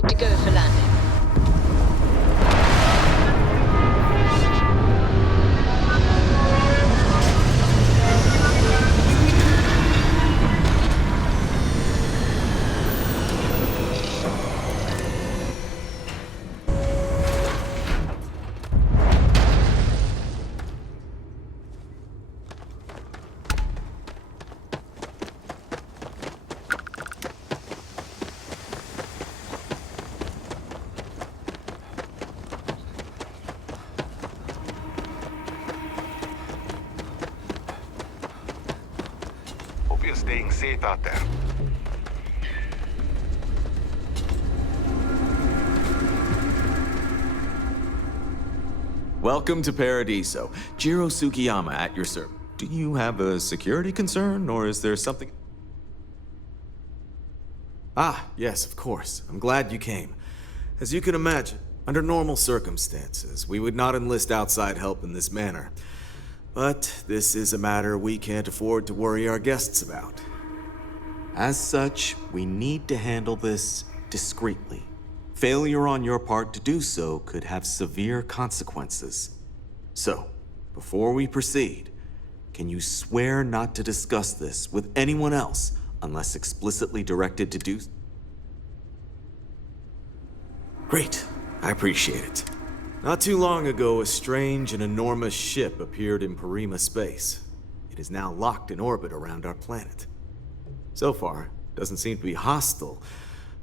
Good to go for landing. You're staying safe out there. Welcome to Paradiso. Jiro Tsukiyama at your service. Do you have a security concern, or is there something... Ah, yes, of course. I'm glad you came. As you can imagine, under normal circumstances, we would not enlist outside help in this manner. But this is a matter we can't afford to worry our guests about. As such, we need to handle this discreetly. Failure on your part to do so could have severe consequences. So, before we proceed, can you swear not to discuss this with anyone else unless explicitly directed to do so? Great. I appreciate it. Not too long ago, a strange and enormous ship appeared in Parima space. It is now locked in orbit around our planet. So far, it doesn't seem to be hostile,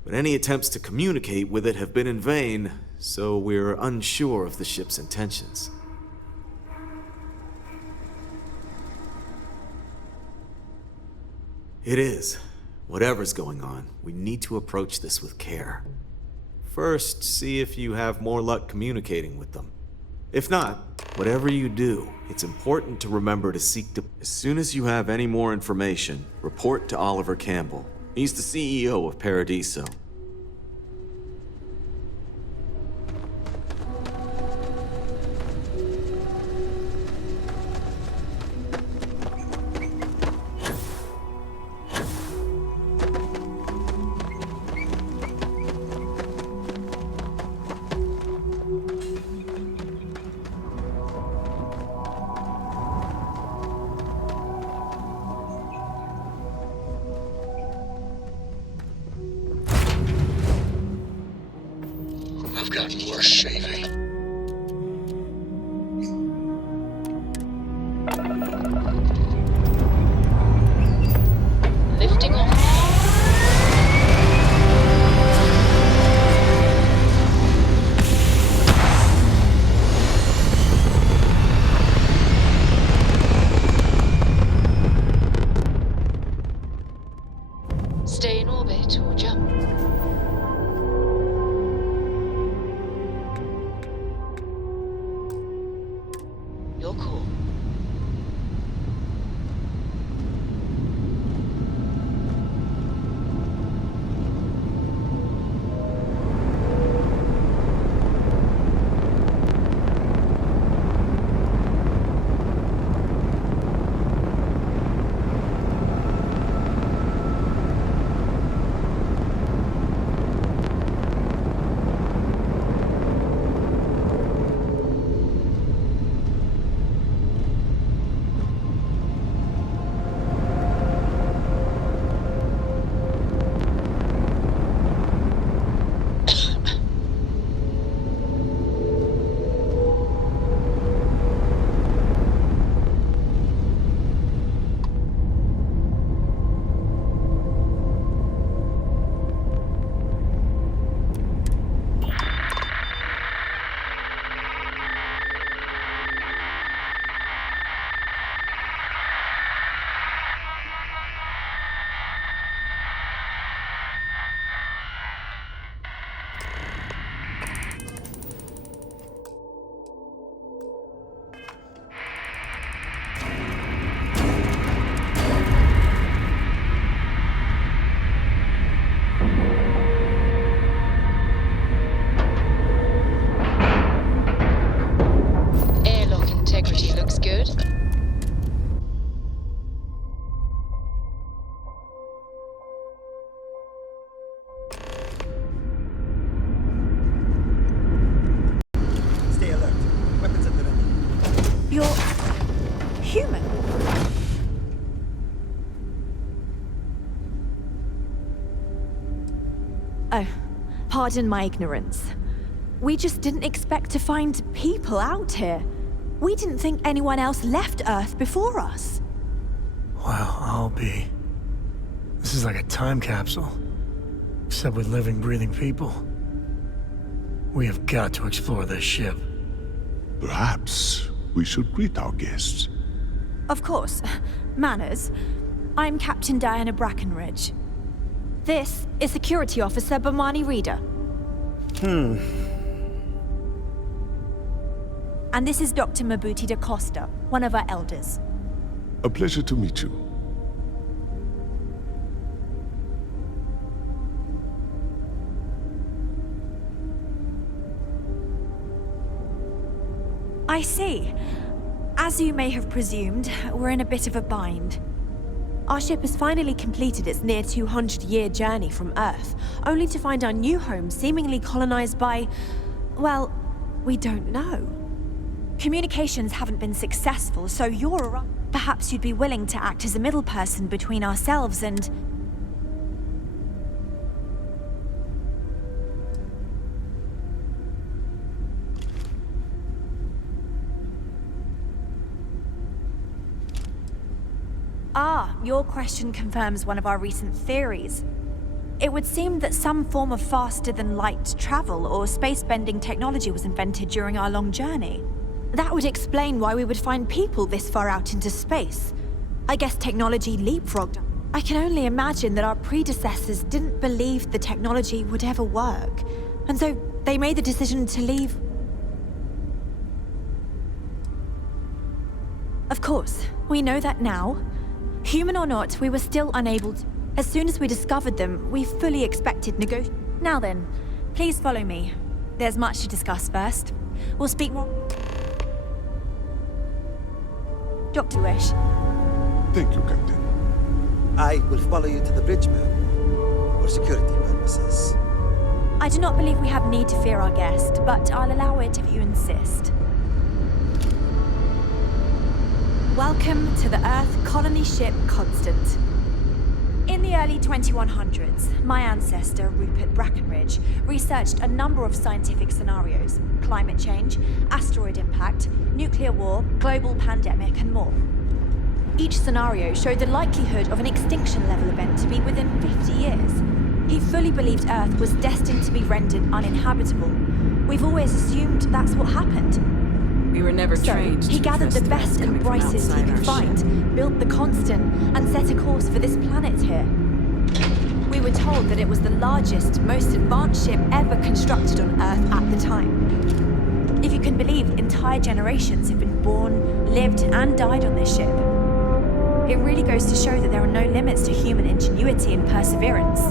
but any attempts to communicate with it have been in vain, so we're unsure of the ship's intentions. It is. Whatever's going on, we need to approach this with care. First, see if you have more luck communicating with them. If not, whatever you do, it's important to remember to seek to... As soon as you have any more information, report to Oliver Campbell. He's the CEO of Paradiso. I've got more shaving. Lifting off. Stay in orbit or jump. Your call. Pardon my ignorance. We just didn't expect to find people out here. We didn't think anyone else left Earth before us. Well, I'll be. This is like a time capsule. Except with living, breathing people. We have got to explore this ship. Perhaps we should greet our guests. Of course. Manners. I'm Captain Diana Brackenridge. This is Security Officer Bomani Reader. And this is Dr. Mabuti da Costa, one of our elders. A pleasure to meet you. I see. As you may have presumed, we're in a bit of a bind. Our ship has finally completed its near 200-year journey from Earth, only to find our new home seemingly colonized by... well, we don't know. Communications haven't been successful, so perhaps you'd be willing to act as a middle person between ourselves and... Ah, your question confirms one of our recent theories. It would seem that some form of faster-than-light travel or space-bending technology was invented during our long journey. That would explain why we would find people this far out into space. I guess technology leapfrogged. I can only imagine that our predecessors didn't believe the technology would ever work, and so they made the decision to leave. Of course, we know that now. Human or not, we were still unable to. As soon as we discovered them, we fully expected Now then, please follow me. There's much to discuss first. We'll speak more. Dr. Wish. Thank you, Captain. I will follow you to the bridge, ma'am, for security purposes. I do not believe we have need to fear our guest, but I'll allow it if you insist. Welcome to the Earth colony ship Constant. In the early 2100s, my ancestor, Rupert Brackenridge, researched a number of scientific scenarios: climate change, asteroid impact, nuclear war, global pandemic, and more. Each scenario showed the likelihood of an extinction-level event to be within 50 years. He fully believed Earth was destined to be rendered uninhabitable. We've always assumed that's what happened. We were never trained. He gathered the best and brightest he could find, built the Constant, and set a course for this planet here. We were told that it was the largest, most advanced ship ever constructed on Earth at the time. If you can believe, entire generations have been born, lived, and died on this ship. It really goes to show that there are no limits to human ingenuity and perseverance.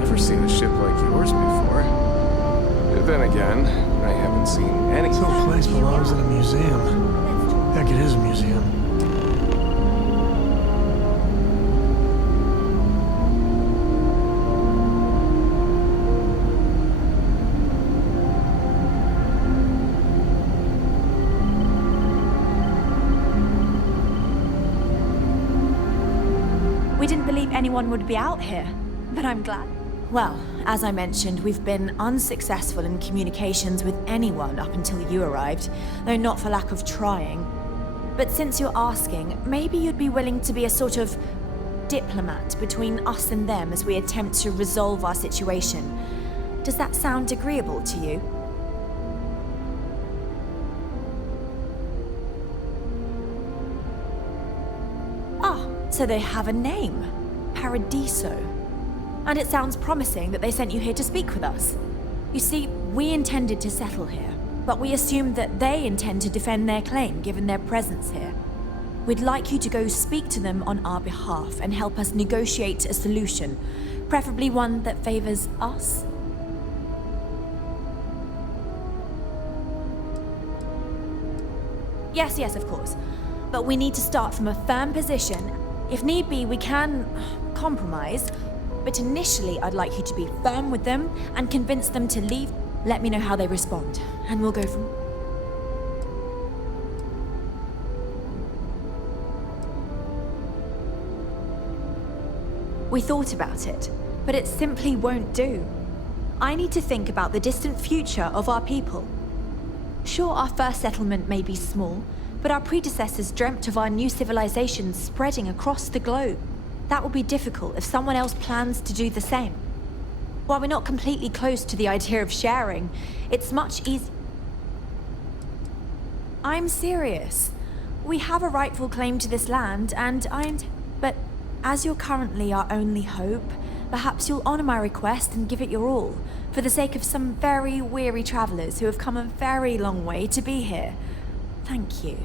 Never seen a ship like yours before. Then again, I haven't seen any. This whole place belongs in a museum. Heck, it is a museum. We didn't believe anyone would be out here, but I'm glad. Well, as I mentioned, we've been unsuccessful in communications with anyone up until you arrived, though not for lack of trying. But since you're asking, maybe you'd be willing to be a sort of diplomat between us and them as we attempt to resolve our situation. Does that sound agreeable to you? Ah, so they have a name. Paradiso. And it sounds promising that they sent you here to speak with us. You see, we intended to settle here, but we assumed that they intend to defend their claim given their presence here. We'd like you to go speak to them on our behalf and help us negotiate a solution, preferably one that favors us. Yes, of course. But we need to start from a firm position. If need be, we can compromise. But initially, I'd like you to be firm with them and convince them to leave. Let me know how they respond, and we'll go from... We thought about it, but it simply won't do. I need to think about the distant future of our people. Sure, our first settlement may be small, but our predecessors dreamt of our new civilization spreading across the globe. That will be difficult if someone else plans to do the same. While we're not completely close to the idea of sharing, it's much easier. I'm serious. We have a rightful claim to this land, and But as you're currently our only hope, perhaps you'll honor my request and give it your all, for the sake of some very weary travelers who have come a very long way to be here. Thank you.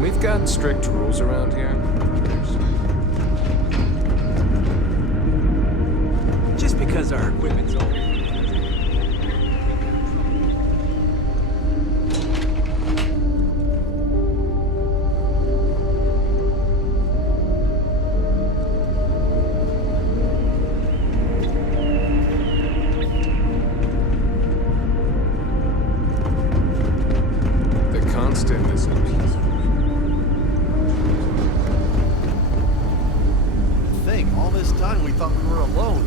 We've got strict rules around here. Just because our equipment's old. The constant is peaceful. All this time we thought we were alone.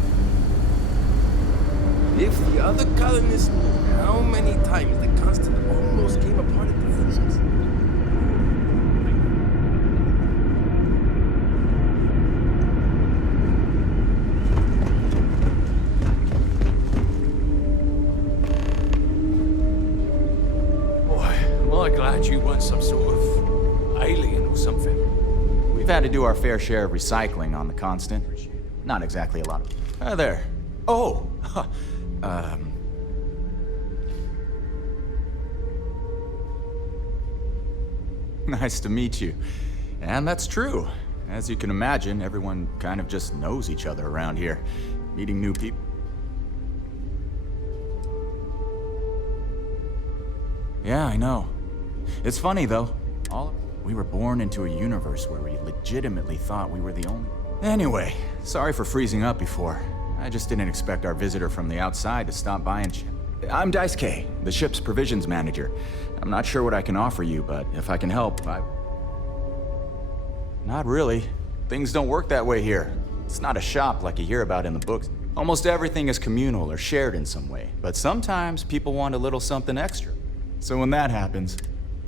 If the other colonists knew how many times the constant almost came apart at the seams. Boy, am I glad you weren't some sort of alien or something. We've had to do our fair share of recycling on the Constant. Not exactly a lot of... there. Oh! Nice to meet you. And that's true. As you can imagine, everyone kind of just knows each other around here. Meeting new people. Yeah, I know. It's funny, though. We were born into a universe where we legitimately thought we were the only... Anyway, sorry for freezing up before. I just didn't expect our visitor from the outside to stop by and... I'm Dice K, the ship's provisions manager. I'm not sure what I can offer you, but if I can help, Not really. Things don't work that way here. It's not a shop like you hear about in the books. Almost everything is communal or shared in some way, but sometimes people want a little something extra. So when that happens,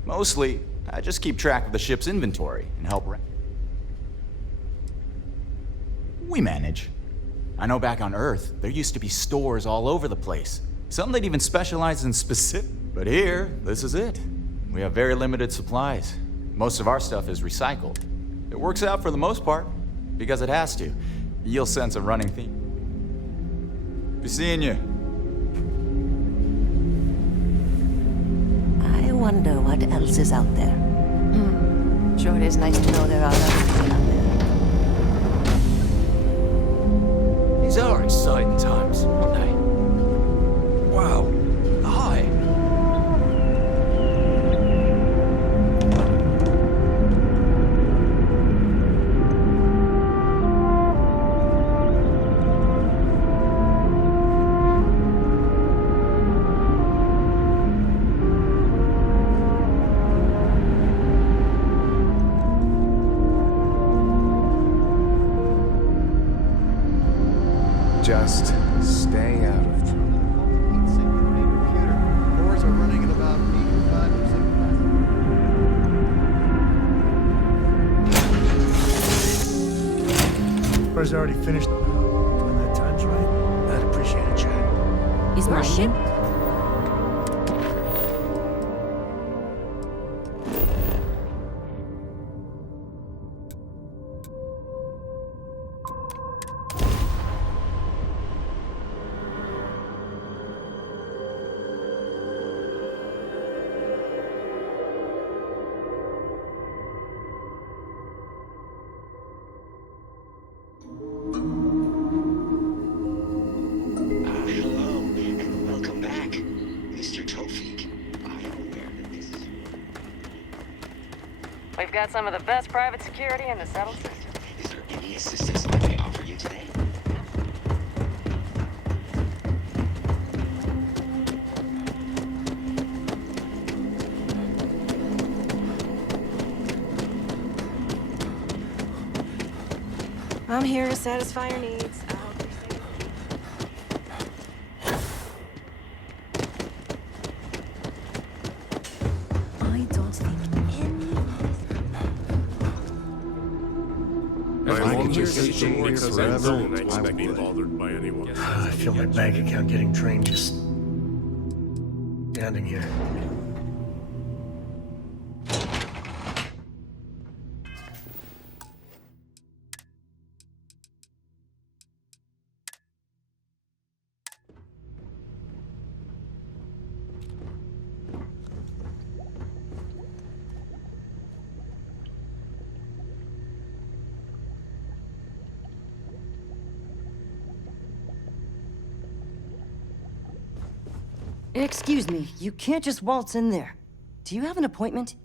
mostly, I just keep track of the ship's inventory and help We manage. I know back on Earth, there used to be stores all over the place. Some that even specialize in specific... But here, this is it. We have very limited supplies. Most of our stuff is recycled. It works out for the most part, because it has to. You'll sense a running theme. Be seeing you. I wonder what else is out there. Sure it is nice to know there are other people out there. These are exciting times, aren't they? Wow. Hi. Just stay out of trouble. Cores are running at about 85%. Car's already finished. When that time's right, I'd appreciate a chat. Is my ship? We've got some of the best private security in the settled system. Is there any assistance I may offer you today? I'm here to satisfy your needs. I don't think I feel my bank account getting drained just standing here. Excuse me, you can't just waltz in there. Do you have an appointment?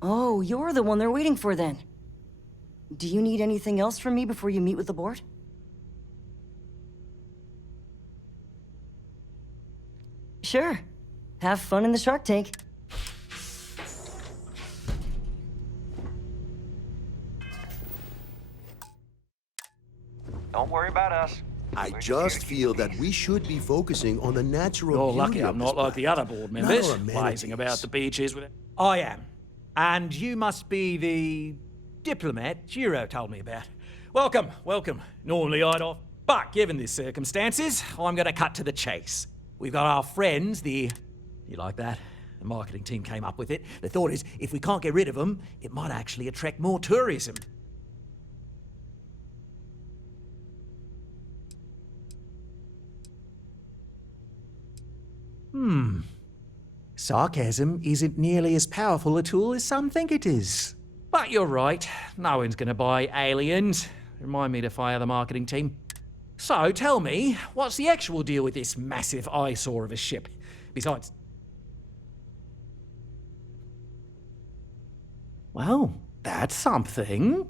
Oh, you're the one they're waiting for then. Do you need anything else from me before you meet with the board? Sure. Have fun in the shark tank. Don't worry about us. I just feel that we should be focusing on the natural You're beauty lucky of I'm this not like planet, the other board not members, our amenities. blazing about the beaches with it. I am. And you must be the diplomat Jiro told me about. Welcome, welcome. Normally I'd off, but given the circumstances, I'm gonna cut to the chase. We've got our friends, you like that? The marketing team came up with it. The thought is, if we can't get rid of them, it might actually attract more tourism. Sarcasm isn't nearly as powerful a tool as some think it is. But you're right, no one's gonna buy aliens. Remind me to fire the marketing team. So tell me, what's the actual deal with this massive eyesore of a ship? Besides... Well, that's something.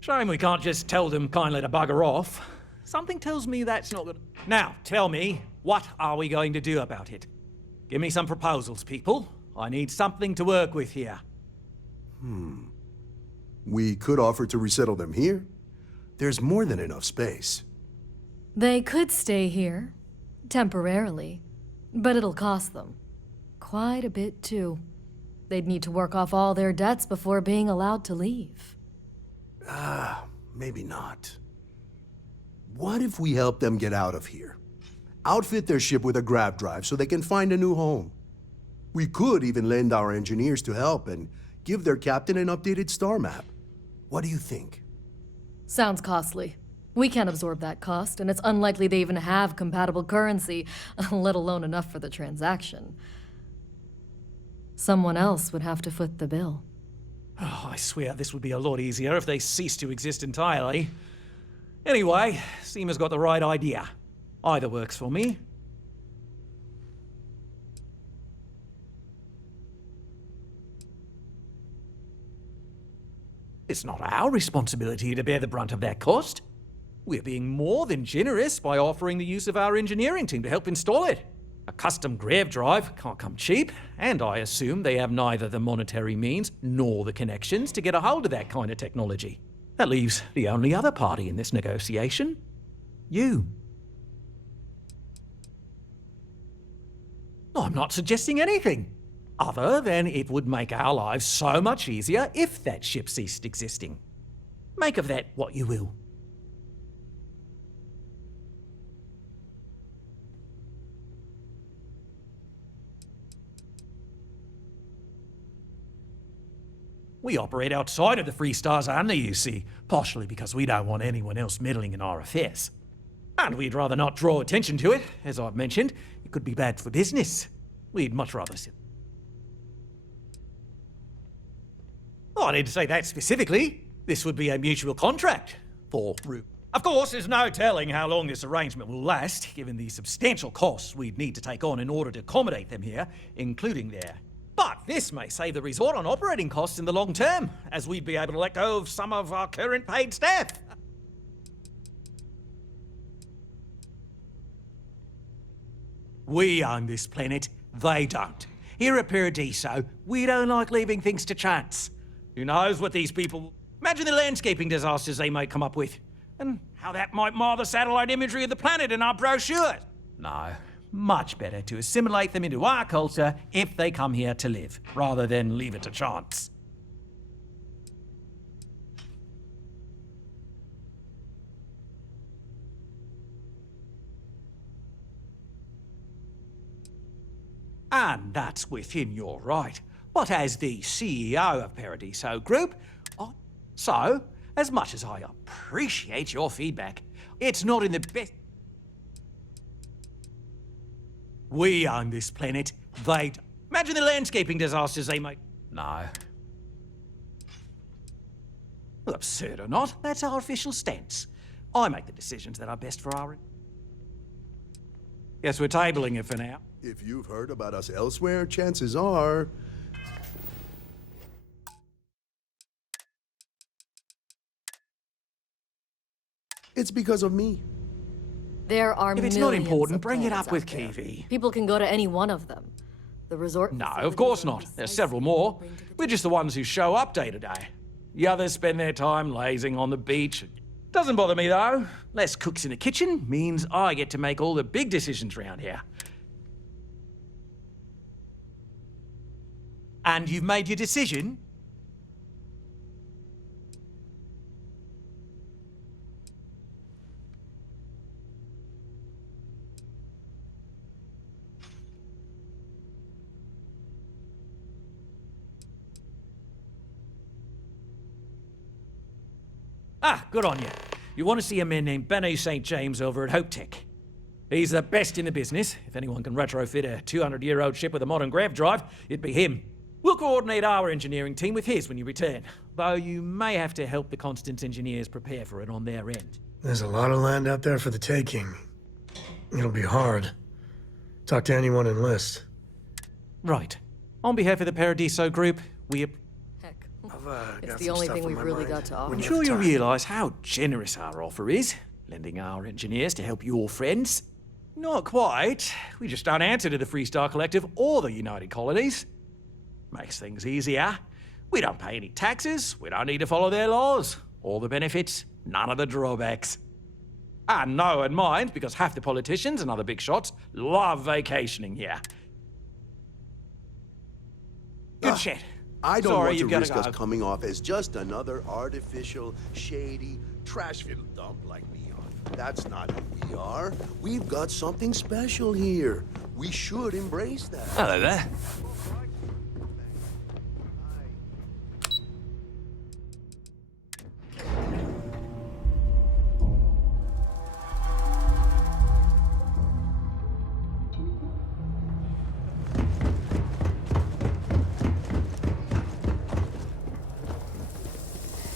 Shame we can't just tell them kindly to bugger off. Something tells me that's not good. Now, tell me, what are we going to do about it? Give me some proposals, people. I need something to work with here. We could offer to resettle them here. There's more than enough space. They could stay here, temporarily, but it'll cost them. Quite a bit, too. They'd need to work off all their debts before being allowed to leave. Maybe not. What if we help them get out of here? Outfit their ship with a grav drive so they can find a new home. We could even lend our engineers to help and give their captain an updated star map. What do you think? Sounds costly. We can't absorb that cost, and it's unlikely they even have compatible currency, let alone enough for the transaction. Someone else would have to foot the bill. Oh, I swear this would be a lot easier if they ceased to exist entirely. Anyway, Seema's got the right idea. Either works for me. It's not our responsibility to bear the brunt of that cost. We're being more than generous by offering the use of our engineering team to help install it. A custom grav drive can't come cheap, and I assume they have neither the monetary means nor the connections to get a hold of that kind of technology. That leaves the only other party in this negotiation. You. I'm not suggesting anything, other than it would make our lives so much easier if that ship ceased existing. Make of that what you will. We operate outside of the Free Stars only, you see, partially because we don't want anyone else meddling in our affairs. And we'd rather not draw attention to it, as I've mentioned. It could be bad for business. We'd much rather sit. Oh, I didn't say that specifically. This would be a mutual contract for Root. Of course, there's no telling how long this arrangement will last, given the substantial costs we'd need to take on in order to accommodate them here, including their... But this may save the resort on operating costs in the long term, as we'd be able to let go of some of our current paid staff. We own this planet, they don't. Here at Paradiso, we don't like leaving things to chance. Who knows what these people... Imagine the landscaping disasters they might come up with, and how that might mar the satellite imagery of the planet in our brochures. No, much better to assimilate them into our culture if they come here to live, rather than leave it to chance. And that's within your right. But as the CEO of Paradiso Group, so, as much as I appreciate your feedback, it's not in the best... We own this planet, they... Imagine the landscaping disasters they make... No. Well, absurd or not, that's our official stance. I make the decisions that are best for our... Guess we're tabling it for now. If you've heard about us elsewhere, chances are... it's because of me. There are If it's not important, bring it up with Keavy. People can go to any one of them. The resort... No, of course not. There's several more. We're just the ones who show up day to day. The others spend their time lazing on the beach. Doesn't bother me, though. Less cooks in the kitchen means I get to make all the big decisions around here. And you've made your decision? Ah, good on you. You want to see a man named Benny St. James over at Hopetech. He's the best in the business. If anyone can retrofit a 200-year-old ship with a modern grav drive, it'd be him. We'll coordinate our engineering team with his when you return, though you may have to help the Constance engineers prepare for it on their end. There's a lot of land out there for the taking. It'll be hard. Talk to anyone enlist. Right. On behalf of the Paradiso Group, we... It's the only thing we've really got to offer. I'm sure you realise how generous our offer is, lending our engineers to help your friends. Not quite. We just don't answer to the Freestar Collective or the United Colonies. Makes things easier. We don't pay any taxes, we don't need to follow their laws. All the benefits, none of the drawbacks. And no one minds, because half the politicians and other big shots love vacationing here. Good chat. I don't Sorry, want to you've gotta risk us go. coming off as just another artificial, shady, trash-filled dump like Neon. That's not who we are. We've got something special here. We should embrace that. Hello there.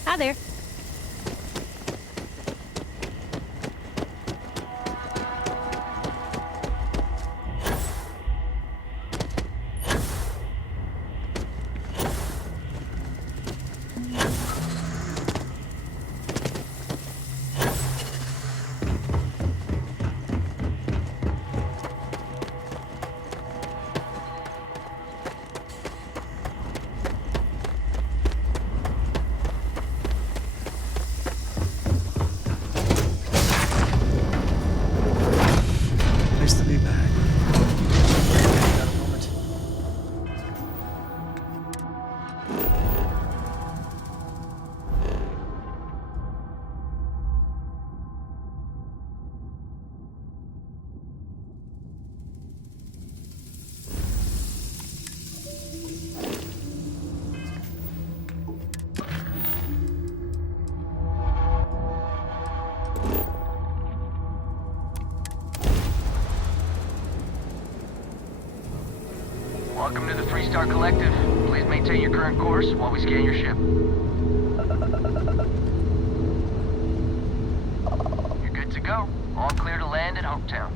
Hi there. Nice to be back. Got a moment? Welcome to the Freestar Collective. Please maintain your current course while we scan your ship. go. All clear to land at Hopetown.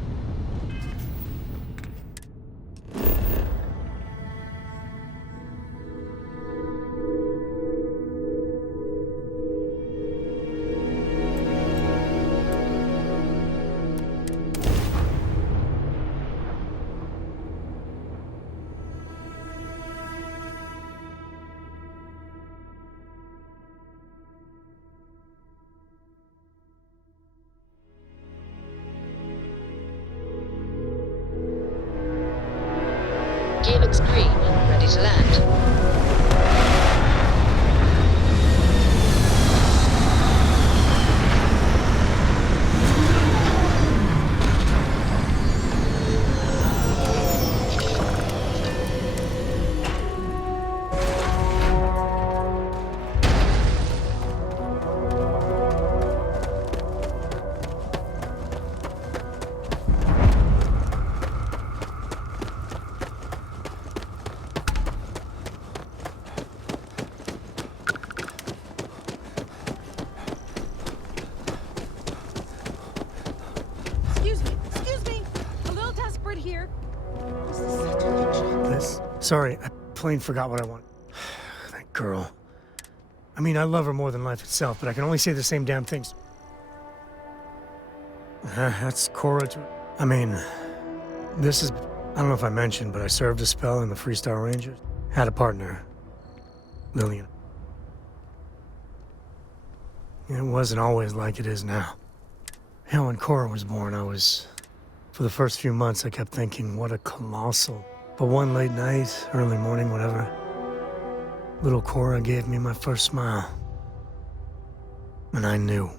Gear looks green, ready to land. Excuse me. A little desperate here. This is such a good shot. This? Sorry, I plain forgot what I want. That girl. I mean, I love her more than life itself, but I can only say the same damn things. That's Cora. I mean, this is... I don't know if I mentioned, but I served a spell in the Freestar Rangers. Had a partner. Lillian. It wasn't always like it is now. Hell, when Cora was born, for the first few months, I kept thinking, what a colossal... But one late night, early morning, whatever, little Cora gave me my first smile. And I knew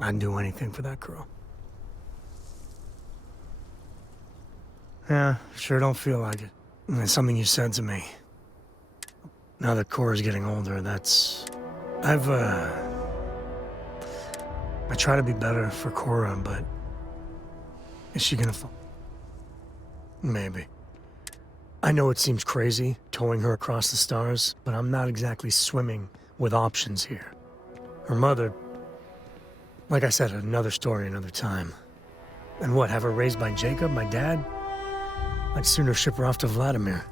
I'd do anything for that girl. Yeah, sure don't feel like it. And it's something you said to me. Now that Cora's getting older, I try to be better for Cora, but is she gonna fall? Maybe. I know it seems crazy, towing her across the stars, but I'm not exactly swimming with options here. Her mother... Like I said, another story, another time. And what, have her raised by Jacob, my dad? I'd sooner ship her off to Vladimir.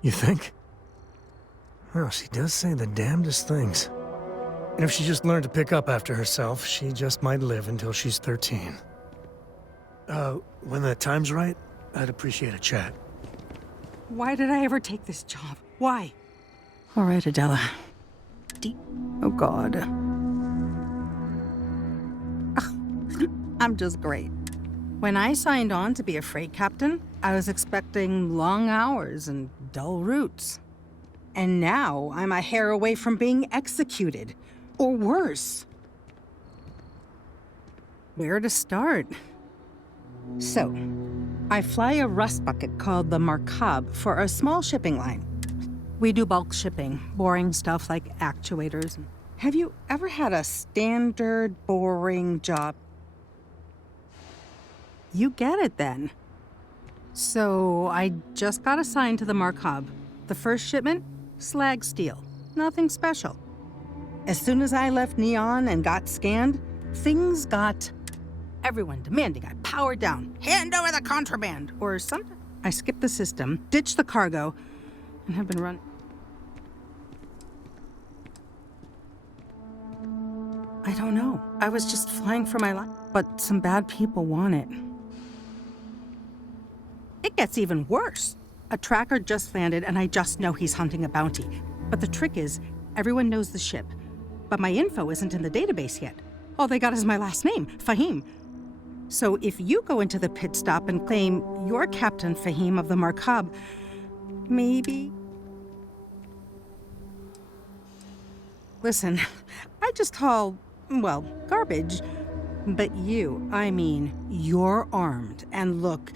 You think? Well, she does say the damnedest things. And if she just learned to pick up after herself, she just might live until she's 13. When the time's right, I'd appreciate a chat. Why did I ever take this job? Why? All right, Adela. Oh, God. I'm just great. When I signed on to be a freight captain, I was expecting long hours and dull routes. And now I'm a hair away from being executed. Or worse. Where to start? So, I fly a rust bucket called the Markab for a small shipping line. We do bulk shipping, boring stuff like actuators. Have you ever had a standard, boring job? You get it then. So, I just got assigned to the Markab. The first shipment? Slag steel. Nothing special. As soon as I left Neon and got scanned, things got... Everyone demanding I power down, hand over the contraband, or something. I skipped the system, ditched the cargo, and have been running. I don't know. I was just flying for my life. But some bad people want it. It gets even worse. A tracker just landed, and I just know he's hunting a bounty. But the trick is, everyone knows the ship. But my info isn't in the database yet. All they got is my last name, Faheem. So if you go into the pit stop and claim you're Captain Faheem of the Markab, maybe... Listen, I just haul, well, garbage. But you, I mean, you're armed and look,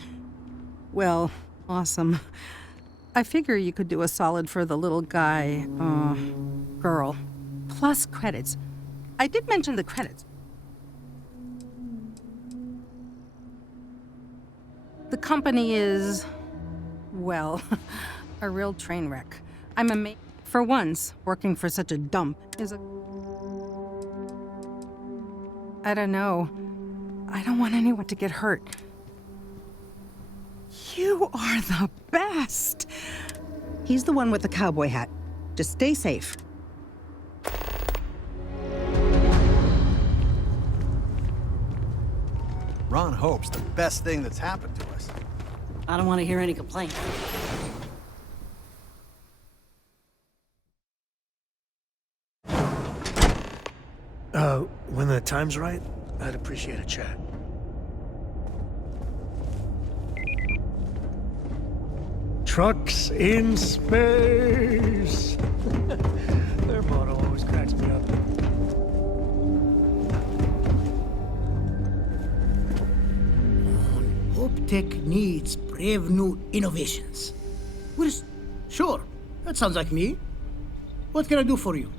well, awesome. I figure you could do a solid for the little guy, girl. Plus credits. I did mention the credits. The company is, well, a real train wreck. I'm amazed. For once, working for such a dump is a... I don't know. I don't want anyone to get hurt. You are the best! He's the one with the cowboy hat. Just stay safe. Ron Hope's the best thing that's happened to us. I don't want to hear any complaints. When the time's right, I'd appreciate a chat. Trucks in space! Their motto always cracks me up. Hopetech needs brave new innovations. Sure, that sounds like me. What can I do for you?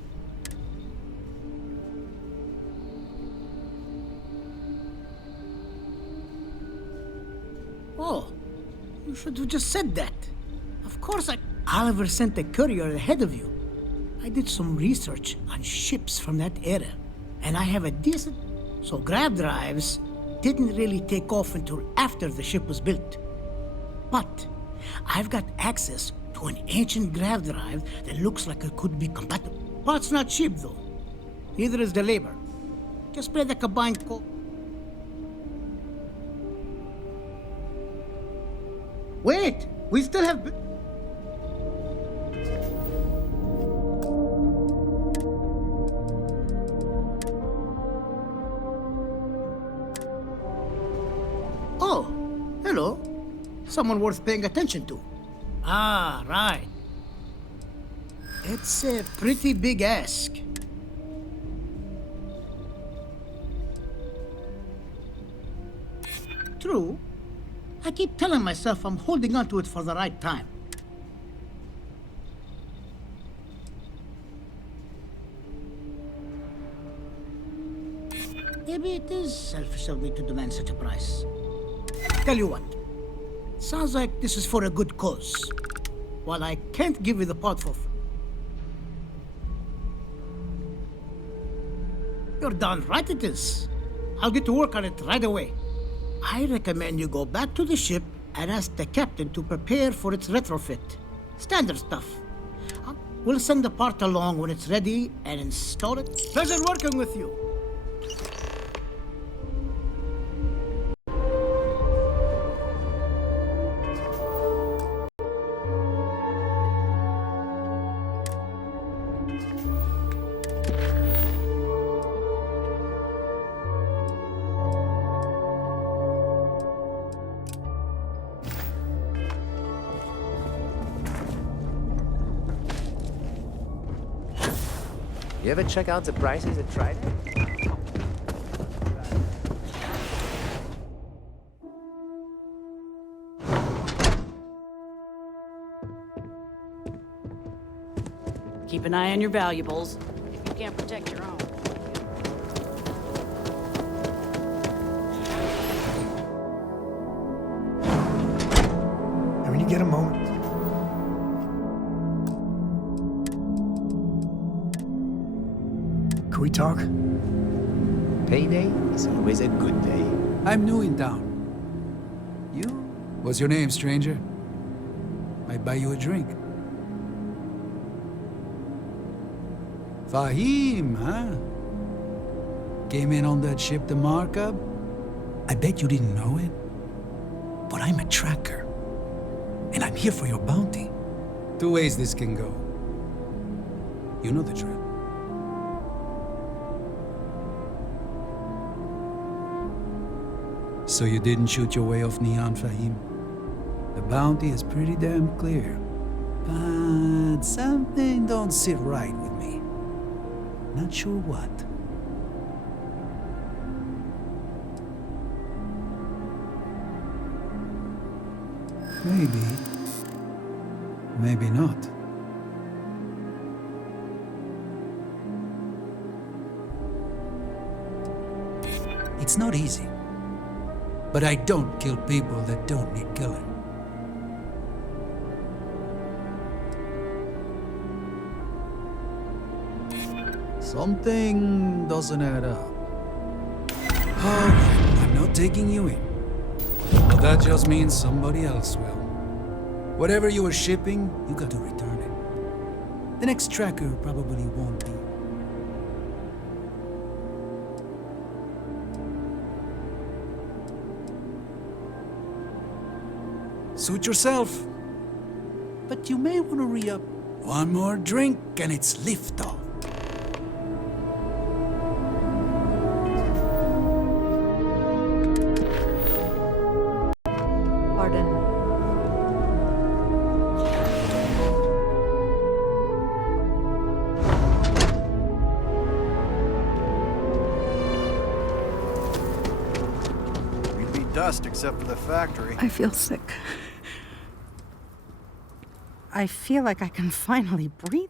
Oh, you should have just said that. Of course Oliver sent a courier ahead of you. I did some research on ships from that era, and I have a decent... So grav drives didn't really take off until after the ship was built. But I've got access to an ancient grav drive that looks like it could be compatible. Parts not cheap, though. Neither is the labor. Just play the combined Wait! We still have... Oh, hello. Someone worth paying attention to. Ah, right. It's a pretty big ask. True. I keep telling myself I'm holding on to it for the right time. Maybe it is selfish of me to demand such a price. Tell you what, sounds like this is for a good cause. While I can't give you the pot for... You're darn right it is. I'll get to work on it right away. I recommend you go back to the ship and ask the captain to prepare for its retrofit. Standard stuff. We'll send the part along when it's ready and install it. Pleasure working with you. You ever check out the prices at Trident? Keep an eye on your valuables. If you can't protect your own. And when you get a moment, can we talk? Payday is always a good day. I'm new in town. You? What's your name, stranger? Might buy you a drink. Faheem, huh? Came in on that ship, the Markup? I bet you didn't know it. But I'm a tracker. And I'm here for your bounty. Two ways this can go. You know the drill. So you didn't shoot your way off Neon, Faheem? The bounty is pretty damn clear. But something don't sit right with me. Not sure what. Maybe. Maybe not. It's not easy. But I don't kill people that don't need killing. Something doesn't add up. Alright, I'm not taking you in. But that just means somebody else will. Whatever you were shipping, you got to return it. The next tracker probably won't be. Suit yourself. But you may want to re-up. One more drink and it's liftoff. Pardon. We'd be dust except for the factory. I feel sick. I feel like I can finally breathe.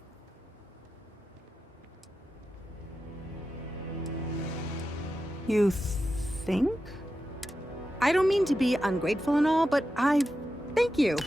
You think? I don't mean to be ungrateful and all, but thank you.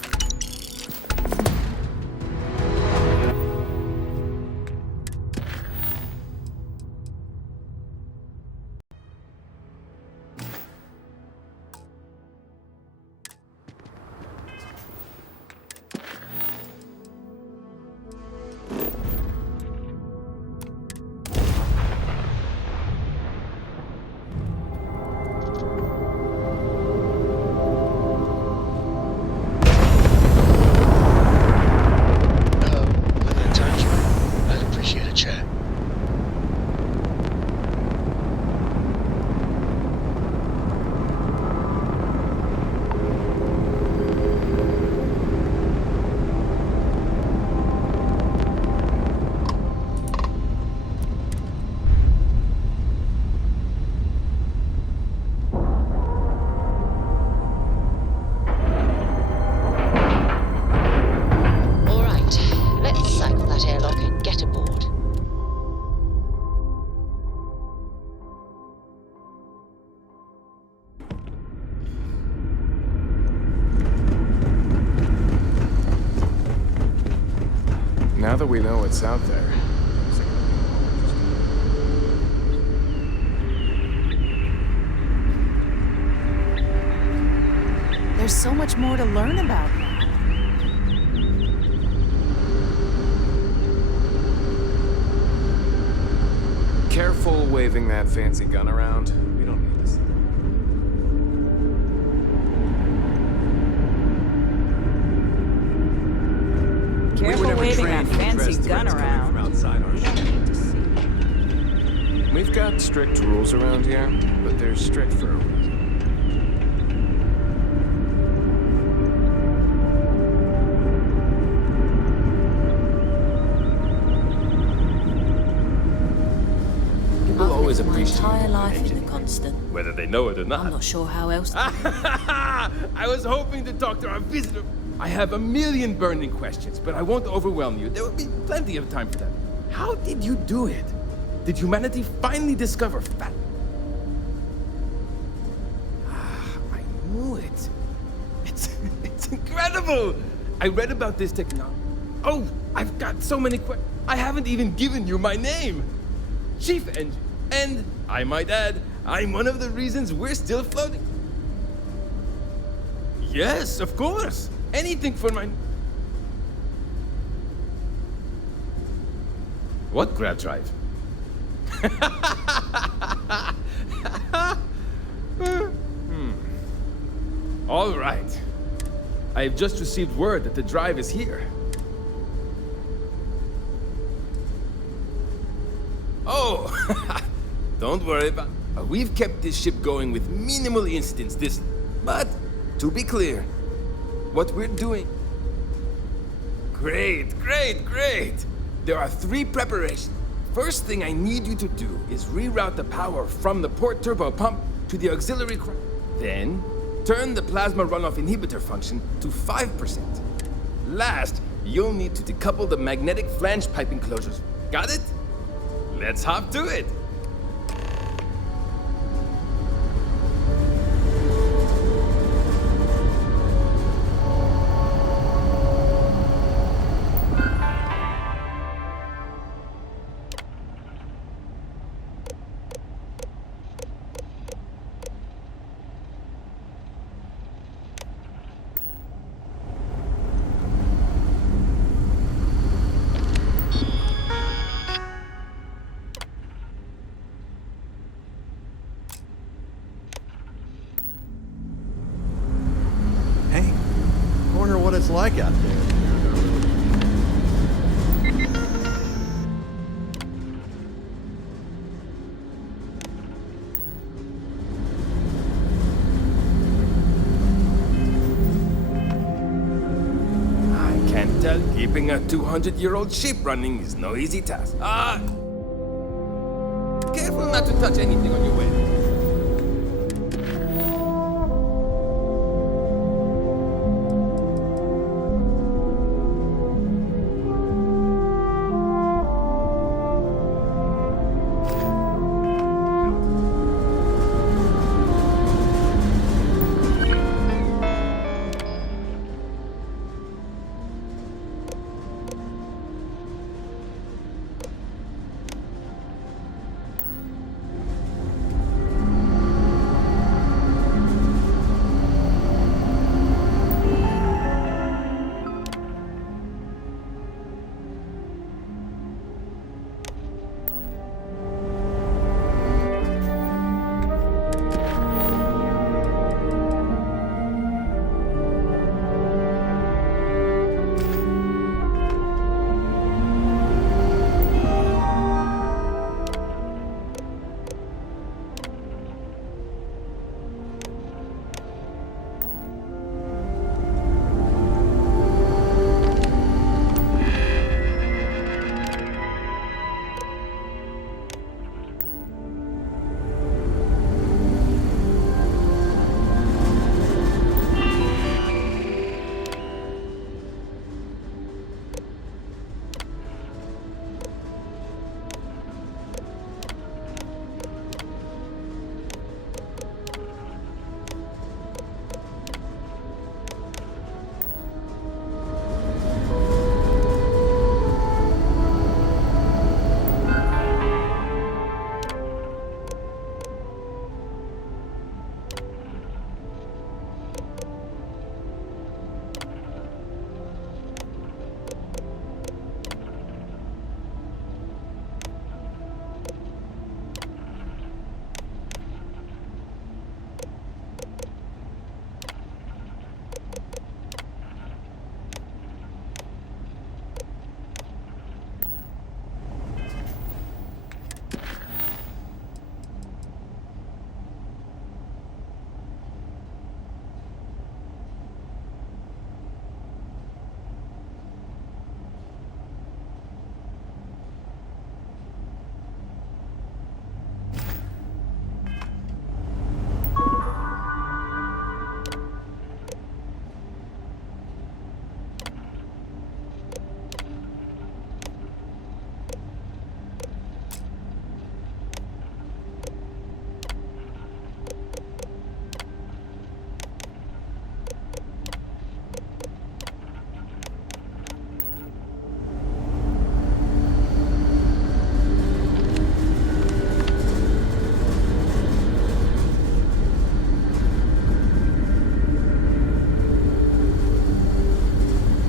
Now that we know what's out there. There's so much more to learn about. Careful waving that fancy gun around. We don't need this. Careful waving that fancy gun around. We've got strict rules around here, but they're strict for a reason. People always My appreciate entire life in the constant. whether they know it or not. I'm not sure how else. I was hoping to talk to our visitor. I have a million burning questions, but I won't overwhelm you. There will be plenty of time for that. How did you do it? Did humanity finally discover fat? I knew it. It's incredible. I read about this technology. Oh, I've got so many questions. I haven't even given you my name. Chief Engine. And I might add, I'm one of the reasons we're still floating. Yes, of course. Anything for my... What grav drive? All right. I've just received word that the drive is here. Oh, don't worry about it. We've kept this ship going with minimal incidents but to be clear, what we're doing... Great. There are 3 preparations. First thing I need you to do is reroute the power from the port turbo pump to the auxiliary Then, turn the plasma runoff inhibitor function to 5%. Last, you'll need to decouple the magnetic flange pipe enclosures. Got it? Let's hop to it. it's like out there. Keeping a 200-year-old ship running is no easy task. Careful not to touch anything on your way.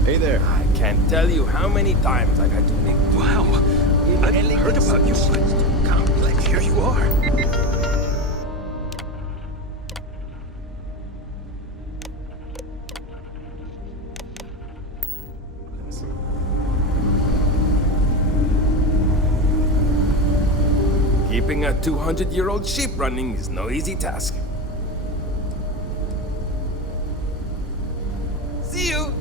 Hey there. I can't tell you how many times I've had to make do. Wow. I've heard about you, but it's too complex. Here you are. Keeping a 200-year-old ship running is no easy task. See you!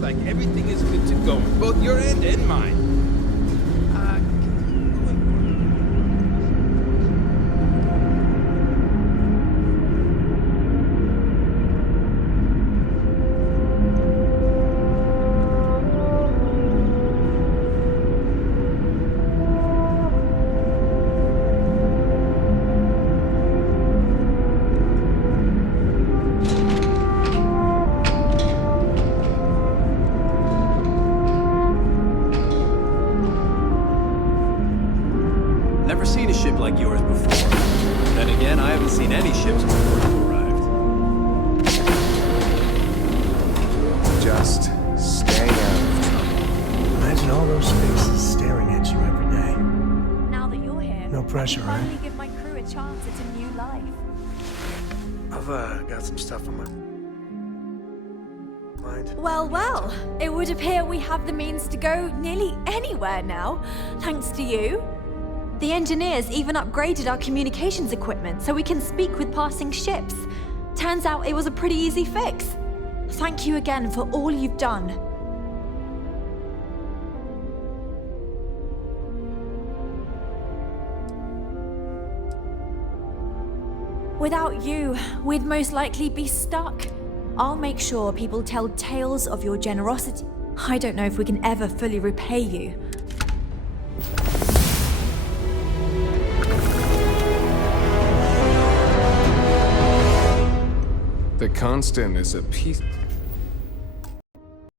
like everything is good to go on both your end and mine. Never seen a ship like yours before. Then again, I haven't seen any ships before you arrived. Just stay out of trouble. Imagine all those faces staring at you every day. Now that you're here, No pressure, I can finally right? give my crew a chance at a new life. I've got some stuff on my mind. Well, well, it would appear we have the means to go nearly anywhere now, thanks to you. The engineers even upgraded our communications equipment so we can speak with passing ships. Turns out it was a pretty easy fix. Thank you again for all you've done. Without you, we'd most likely be stuck. I'll make sure people tell tales of your generosity. I don't know if we can ever fully repay you. The Constant is a piece...